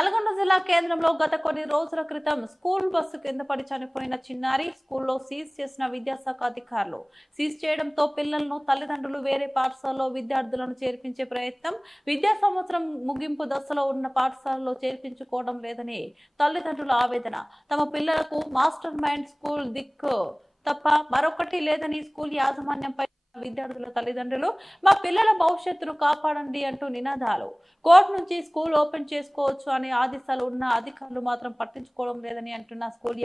నల్గొండ జిల్లా కేంద్రంలో గత కొన్ని రోజుల క్రితం స్కూల్ బస్సు కింద పడి చనిపోయిన చిన్నారి స్కూల్లో సీజ్ చేసిన విద్యాశాఖ అధికారులు సీజ్ చేయడంతో పిల్లలను తల్లిదండ్రులు వేరే పాఠశాలలో విద్యార్థులను చేర్పించే ప్రయత్నం విద్యా సంవత్సరం ముగింపు దశలో ఉన్న పాఠశాలలో చేర్పించుకోవడం లేదని తల్లిదండ్రుల ఆవేదన. తమ పిల్లలకు మాస్టర్ మైండ్ స్కూల్ దిక్కు తప్ప మరొకటి లేదని స్కూల్ యాజమాన్యంపై విద్యార్థుల తల్లిదండ్రులు మా పిల్లల భవిష్యత్తును కాపాడండి అంటూ నినాదాలు. కోర్టు నుంచి స్కూల్ ఓపెన్ చేసుకోవచ్చు అనే ఆదేశాలు ఉన్న అధికారులు మాత్రం పట్టించుకోవడం లేదని అంటున్న స్కూల్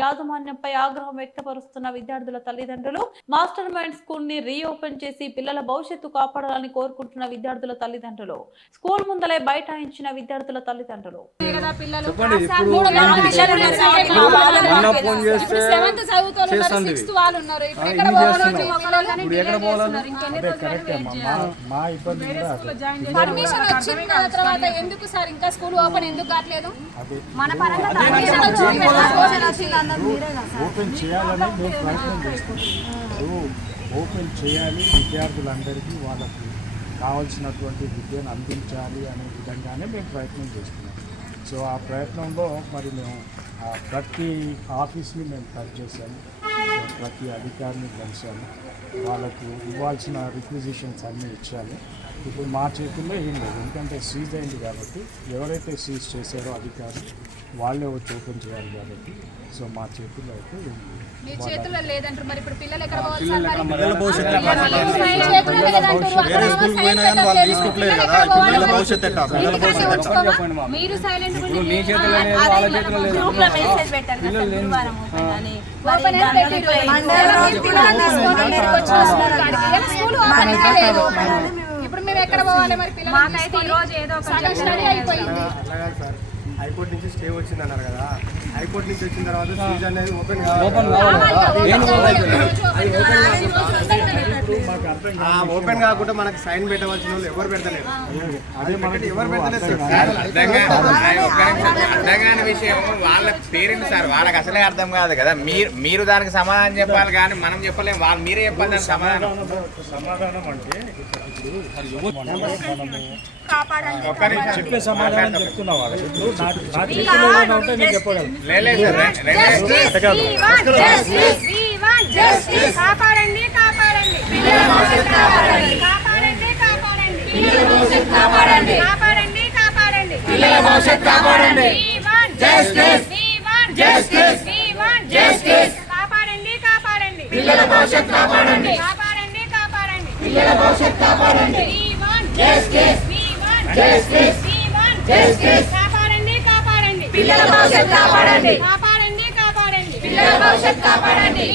యాజమాన్యంపై ఆగ్రహం వ్యక్తపరుస్తున్న విద్యార్థుల తల్లిదండ్రులు. మాస్టర్ మైండ్ స్కూల్ ని రీఓపెన్ చేసి పిల్లల భవిష్యత్తు కాపాడాలని కోరుకుంటున్న విద్యార్థుల తల్లిదండ్రులు. స్కూల్ ముందలే బైఠాయించిన విద్యార్థుల తల్లిదండ్రులు. పర్మిషన్ వచ్చిన తర్వాత ఎందుకు సార్ ఇంకా స్కూల్ ఓపెన్ ఎందుకు కావట్లేదు? మన పరంగా ఓపెన్ చేయాలని మేము ప్రయత్నం చేస్తున్నాం. ఓపెన్ చేయాలి, విద్యార్థులందరికీ వాళ్ళకి కావాల్సినటువంటి విద్యను అందించాలి అనే విధంగానే మేము ప్రయత్నం చేస్తున్నాం. సో ఆ ప్రయత్నంలో మరి మేము ప్రతి ఆఫీస్ని మేము టచ్ చేశాము, ప్రతి అధికారిని కలిసాము, వాళ్ళకు ఇవ్వాల్సిన రిక్విజిషన్స్ అన్నీ ఇచ్చాము. ఇప్పుడు మా చేతుల్లో ఏం లేదు, ఎందుకంటే సీజ్ అయింది కాబట్టి ఎవరైతే సీజ్ చేశారో అధికారులు వాళ్ళే వచ్చి ఓపెన్ చేయాలి కాబట్టి. సో మా చేతుల్లో అయితే ఏం లేదు. మీ చేతుల్లో లేదంటారు. మరి ఇప్పుడు పిల్లలు ఎక్కడ పోవాలి? మీరు సైలెంట్ ఇప్పుడు మేము ఎక్కడ పోవాలి? మరి స్టడీ అయిపోయింది. హైకోర్టు నుంచి స్టే వచ్చింది అన్నారు కదా, హైకోర్టు నుంచి వచ్చిన తర్వాత సీజ్ అనేది ఓపెన్ కాకుండా మనకు సైన్ పెట్టవలసిన వాళ్ళు ఎవరు పెడతలేరు. అదే మనకి ఎవరు పెట్టలేదు. అర్థం కాని విషయం వాళ్ళ పేరెంట్ సార్, వాళ్ళకి అసలే అర్థం కాదు కదా. మీరు దానికి సమాధానం చెప్పాలి కానీ మనం చెప్పలేము. వాళ్ళు మీరే చెప్పాలి దానికి సమాధానం. అంటే చెప్పే సమాధానం చెప్తున్నా వాళ్ళకి. నా చేతిలో ఉంటే నేను చెప్పగలను. కాపాడండి కాపాడండి కాపాడండి కాపాడండి కాపాడండి కాపాడండి కాపాడండి పిల్లల భవిష్యత్తు కాపాడండి. కాపాడండి కాపాడండి పిల్లల భవిష్యత్తు కాపాడండి. కాపాడండి కాపాడండి పిల్లల భవిష్యత్తు కాపాడండి. కాపాడండి కాపాడండి పిల్లల భవిష్యత్తు కాపాడండి. కాపాడండి కాపాడండి పిల్లల భవిష్యత్తు కాపాడండి.